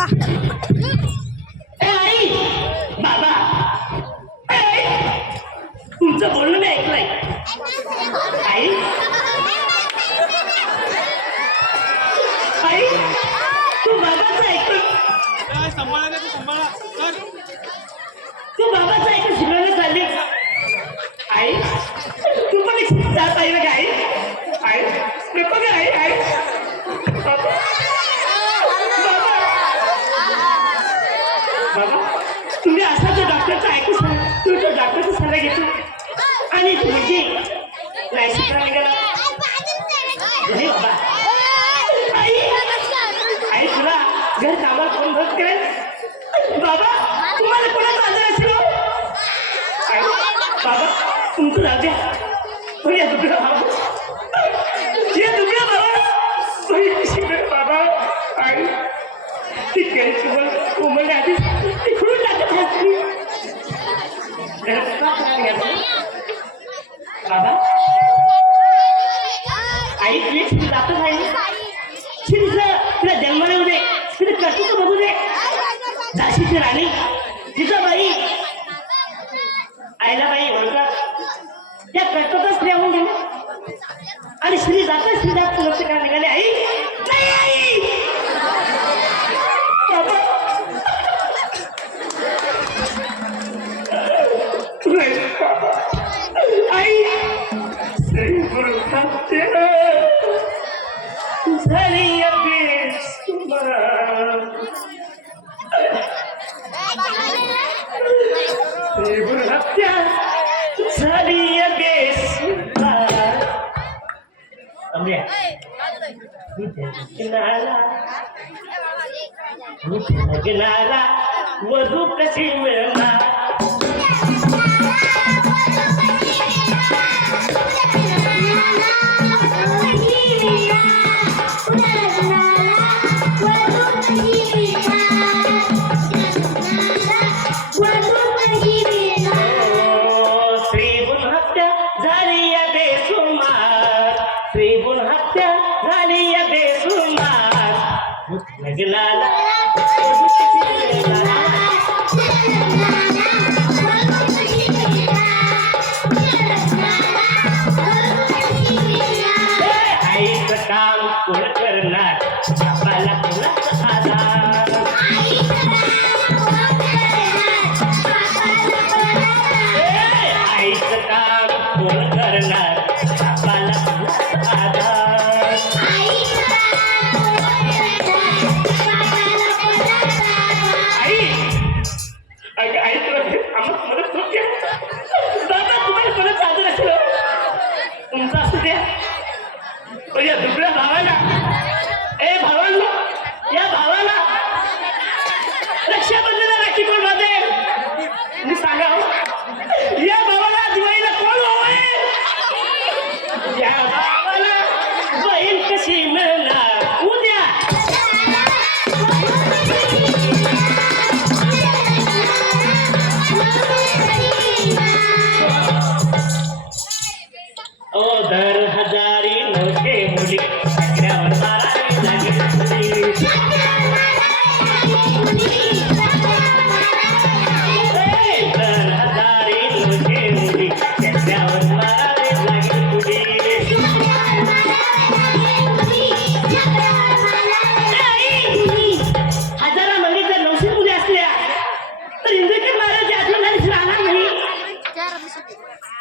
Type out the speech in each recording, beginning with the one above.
वा. आई बाबा तुमचं बोलणं मी ऐकलंय. आई आई तू बाबाचं ऐकून तू बाबाचं ऐकून शिकवलं चालली. आई तू पण जात आहे ना आई. आई नको का आई. आई बाबा बाबा तुम्ही असा तो डॉक्टरचा ऐकू तू तो डॉक्टरचा सल्ला घेतो आणि तुझी लायसन्स निघाला. नाही बाबा आई आई तुला घर कामात कोण मदत करेल. बाबा तुम्हाला कोणाचा आजार असेल. आई बाबा तुमचं राहू द्या. या दुसऱ्या बाबा या दुसऱ्या बाबा बाबा आई ती गरीब उमरल्या आधी तिकडून टाकत असली. बाबा आई प्लीज तू जातच आहे. तुला जन्माला येऊ दे. तुला कष्ट बघू दे. झाशीची राणी जिजाबाई आईला बाई म्हणतात त्या कष्टातच स्त्रिया होऊन गेल्या आणि श्री जाता श्री जात लक्ष काय निघाले. आई नाही आई आई श्री गुरु सत्य झाली अभ्यास श्री गुरु हत्या झाली अभ्यास लग्नाला वधू कशी मिळणार.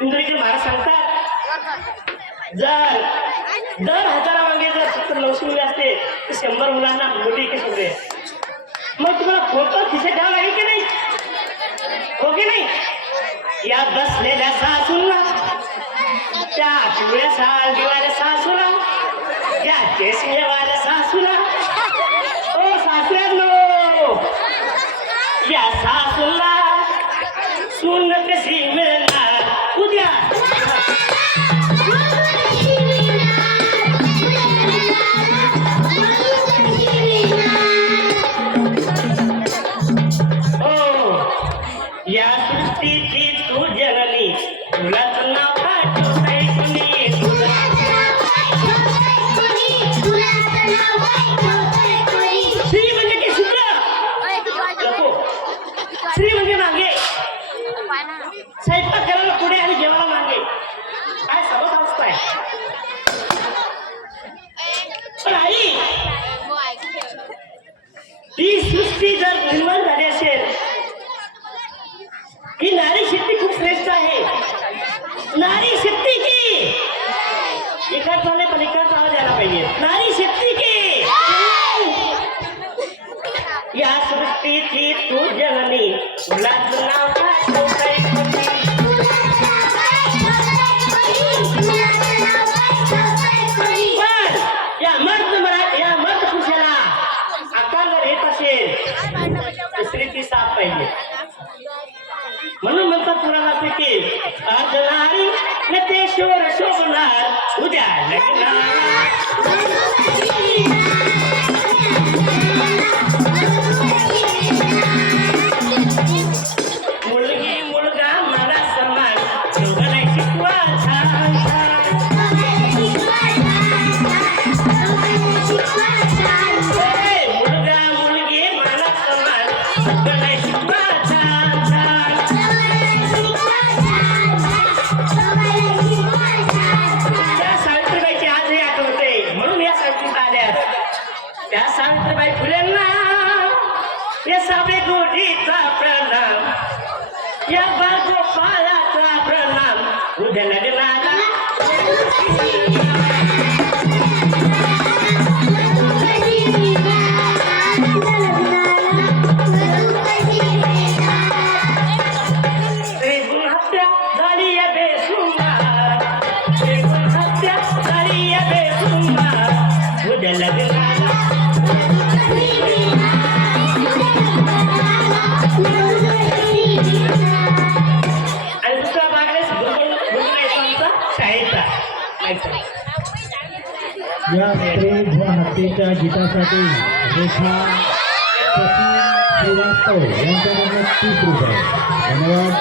इंद्रजी महाराज सांगतात जर दर 1000 मागे जर फक्त 900 मुली असते तर 100 मुलांना मुली के सगळे. मग तुम्हाला फोटो खिसे ठेवावं लागेल की नाही. हो की नाही. या बसलेल्या सासूला त्या पिवळ्या साडीवाल्या सासूला त्या केसवाल्या सासूला ओ सासऱ्यांनो या सासूला सून कशी मिळणार उद्या. या सृष्टीची तू जननी तुलाच नाव काय कुणी श्री म्हणजे की शुद्र स्वयंपाक करायला पुढे आणि जेवायला मागे. काय सर्वच अवस्था आहे. पण आई, ही सृष्टी जर निर्माण झाली असेल, ही नारी शक्ती खूप श्रेष्ठ आहे. नारी शक्ती की एकाच झाले पण एकाच आवाज यायला पाहिजे. नारी शक्ती की या सृष्टीची तू जननी, मुलाचं नाव काय ठेवताय? पण या मर्द पुरुषाला आकार जर येत असेल तर स्त्रीची साथ पाहिजे. म्हणून म्हणतात पुराणापैकी अर्धनारी नटेश्वर शोभणार उद्या लग्नाला. मुलगी मुलगा मला समान, दोघांना शिकवा छान छान. मुलगा मुलगी मला समान, दोघांना शिकवा छान छान. त्या सावित्रीबाईची आजही आठवते, म्हणून या सावित्रीत आल्या. त्या सावित्रीबाई फुलेंना या साबे गोडीचा प्रणाम, या बाळगोपाळाचा प्रणाम उद्या लग्नाला. हत्या झाली या बेसुमार, हत्या झाली या बेसुमार उद्या लग्नाला. आणि दुसरा भाग आहे गुरुचा शाळेचा. या स्त्री भ्रूण हत्येच्या गीतासाठी रेखा सचिन श्रीवास्तव यांच्याकडून 30 रुपये. धन्यवाद.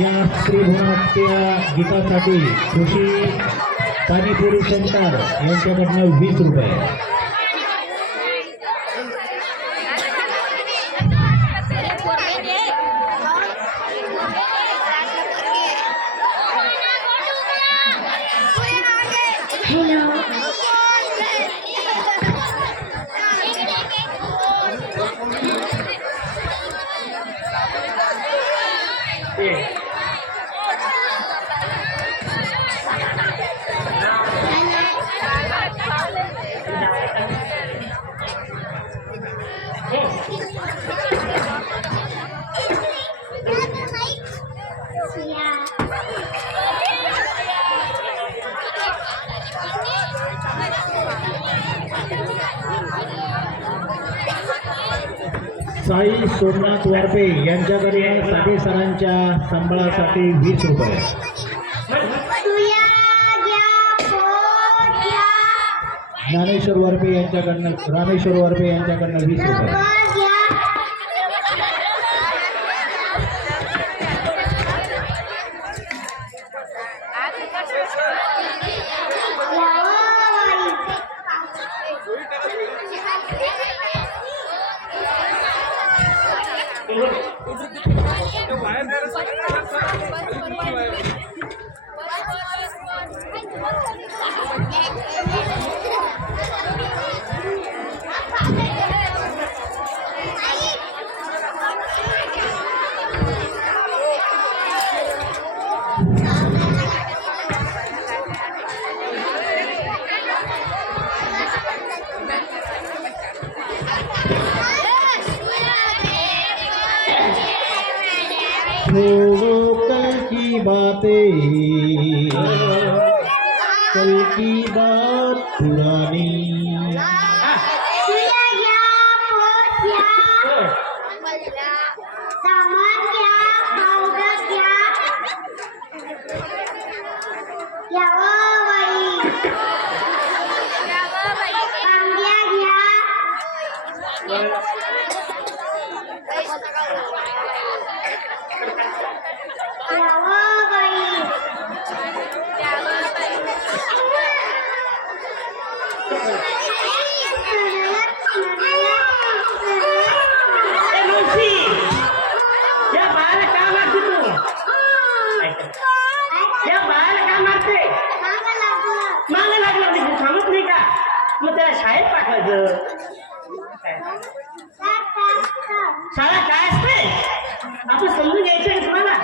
या स्त्री भ्रूण हत्या गीतासाठी खुशी पाणीपुरी सेंटर यांच्याकडनं 20 रुपये. साई सोमनाथ वारपे यांच्याकडे साठी सरांच्या सांभाळासाठी 20 रुपये. ज्ञानेश्वर वारपे यांच्याकडनं रामेश्वर वारपे यांच्याकडनं 20 रुपये. छोड़ो कल की बातें, कल की बात पुरानी. माझं शाळा काय असते आपण समजून घ्यायचं आहे तुम्हाला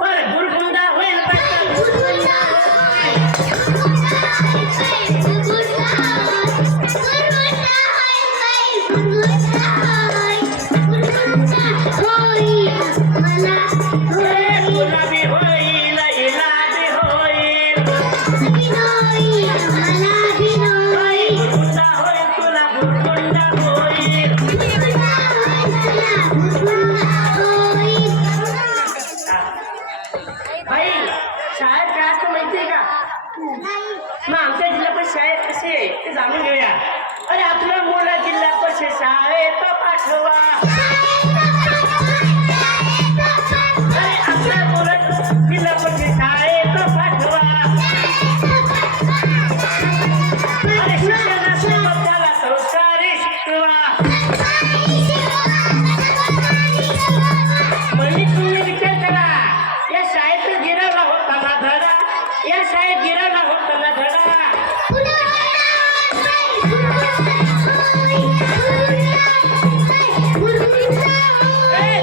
बरं गुरुकुंडा होईल गुलाबी होईल इलाबी होईल गुरुकुंडा होईल तुला गुरुकुंडा होईल बाई शाळेत काय असतं माहितीये का मग आमच्या जिल्हा परिषद शाळेत कसे आहे ते जाणून घेऊया अरे आपल्या मुला जिल्हा परिषद शाळेत पाठवा अरे आपल्या मुला जिल्हा परिषद शाळेत पाठवा अरे शिक्षणाचे त्याला संस्कारी शिकवा म्हणजे तुम्ही विचार करा या शाळेत गिराला होता ना धडा या शाळेत गिराला होता ना धडा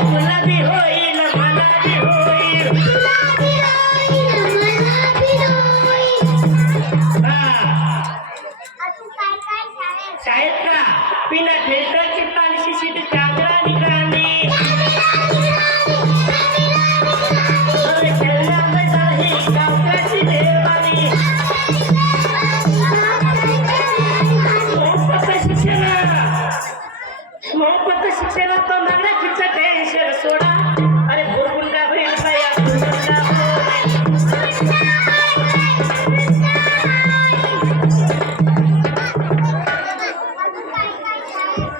गुलाबी होईल मनाबी होईल शाळेत का पिना फिल्टरची पालिशी शिट चांगला निघाली खेळण्या मैदानी गावकाची देवानी मोफत शिक्षणात मागण्या खिच्चा टेन्शन सोडा अरे गुरुकुंडा होईल बाया गुरुकुंडा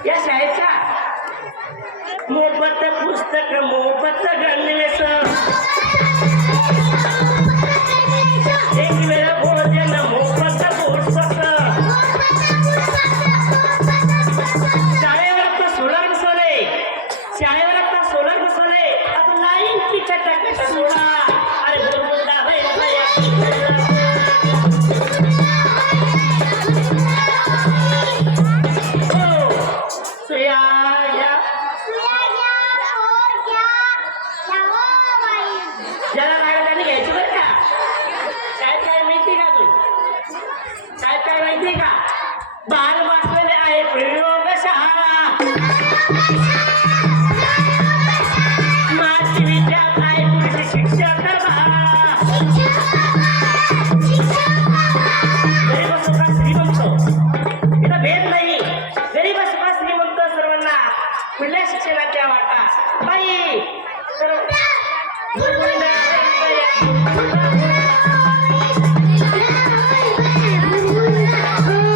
या शाळेचा मोफत पुस्तक मोफत गणवेश एक वेळा भोजन मोफत पुस्तक शाळेवर आता सोलार बसवले शाळेवर आता सोलार बसवले आता लाईनची चटाकट सोडा अरे गुरुकुंडा होईल बाया हो सुया या जरा लागल्याने घ्यायची बरं का शाळेत काय माहिती का तू शाळेत काय माहिती का बाल वाचलेले आहे प्रयोगशाळा माझी विद्या काय पुढचे शिक्षक गरीब असो का श्रीमंत इथं भेद नाही गरीब असो का श्रीमंत सर्वांना खुल्या शिक्षणाच्या वाटा बाई सर्व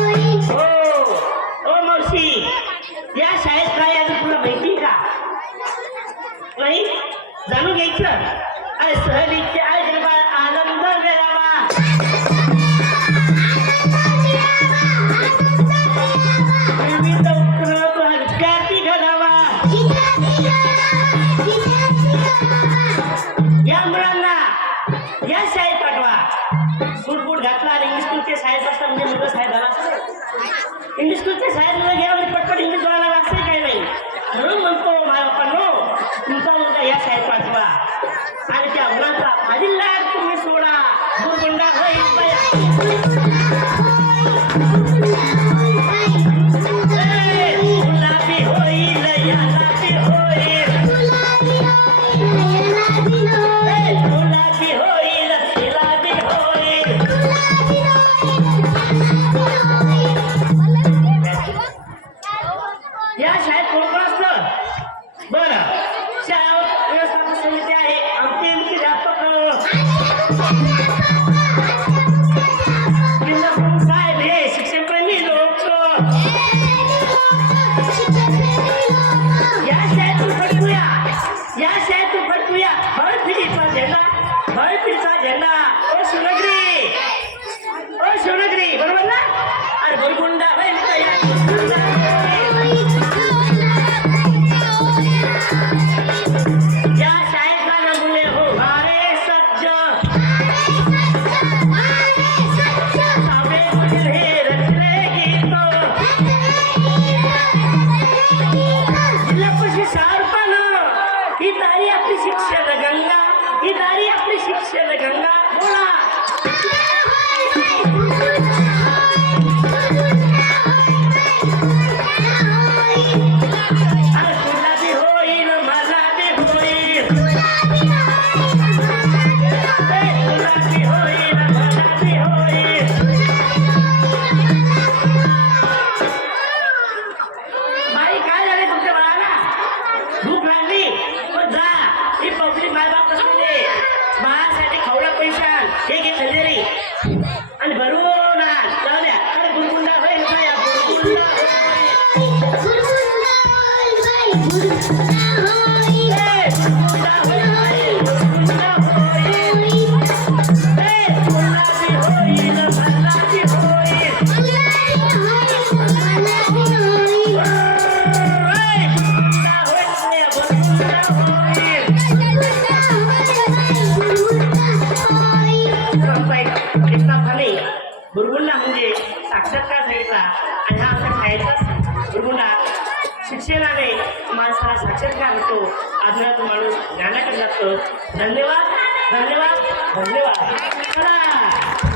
हो मावशी या शाळेत काय आहे तुला माहिती का नाही जाणून घ्यायचं अरे सहलीचे आहे आनंद मिळावा विविध उपक्रम विद्यार्थी घडावा या मुलांना या शाळेत पाठवा बूट घातला आणि इंग्लिश स्कूलच्या शाळेत असता म्हणजे मुलं शाळेत झाला असं इंग्लिश स्कूलच्या शाळेत मुलं गेला म्हणजे पटपट इंग्लिश बोलायला असं काही नाही म्हणून म्हणतो माझ्या बाप्पांनो तुमचा मुलगा या शाळेत पाठवा आणि त्या मुलांचा माझी लाड तुम्ही सोडा गुरुकुंडा होईल बाया गुलाबी होईल यालाबी होईल गुलाबी होईल इलाबी होईल या शाळेत कोण कोण असतं बरं शाळा व्यवस्थापन समिती आहे आमचे मुख्याध्यापक साहेब बुरबुलला म्हणजे साक्षात्कार सांगितला आणि हा आमच्या शाळेचा बुरबुलला शिक्षणाने माणसाला साक्षात्कार होतो, आदरात माणूस ज्ञानाकडे जातो. धन्यवाद धन्यवाद धन्यवाद. चला